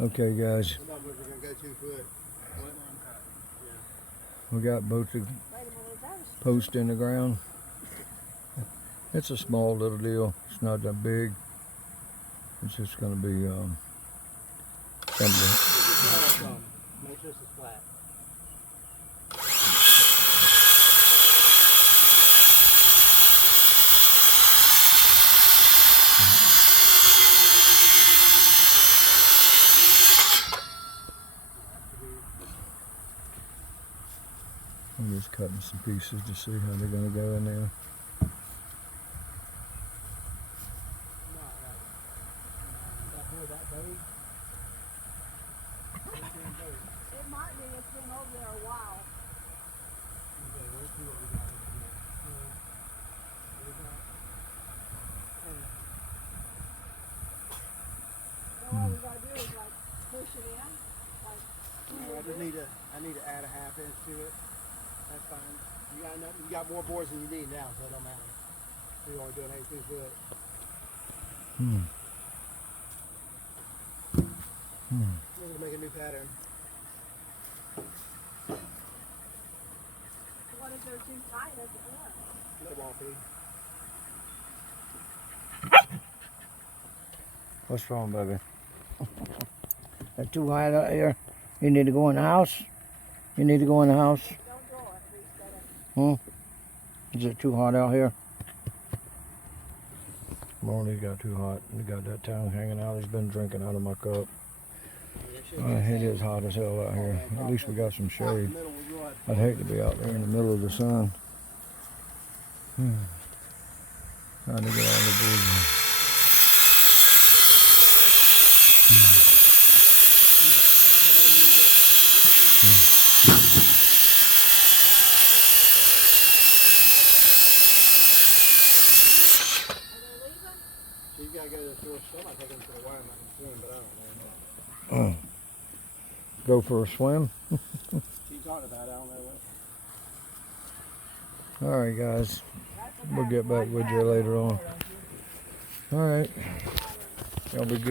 Okay, guys. We got both the posts in the ground. It's a small little deal. It's not that big. It's just going to be something. Make sure it's flat. I'm just cutting some pieces to see how they're going to go in there. It might be. It's been over there a while. All we gotta do is like push it in. I need to add a half inch to it. That's fine. You got more boards than you need now, so it don't matter. You're only doing 18 foot. We're gonna make a new pattern. What if they're too tight? Does it work? No ball fee. What's wrong, baby? They're too high out here. You need to go in the house. You need to go in the house. Don't draw it. Is it too hot out here? Morning got too hot. He got that tongue hanging out. He's been drinking out of my cup. It is hot as hell out here. At least we got some shade. I'd hate to be out there in the middle of the sun. Trying to get all the boards in. So you gotta go to the store. Some I take them to the wire and swim, but I don't know. Go for a swim? She's talking about it. I don't know what. All right, guys. We'll get back with you later on. All right. Y'all be good.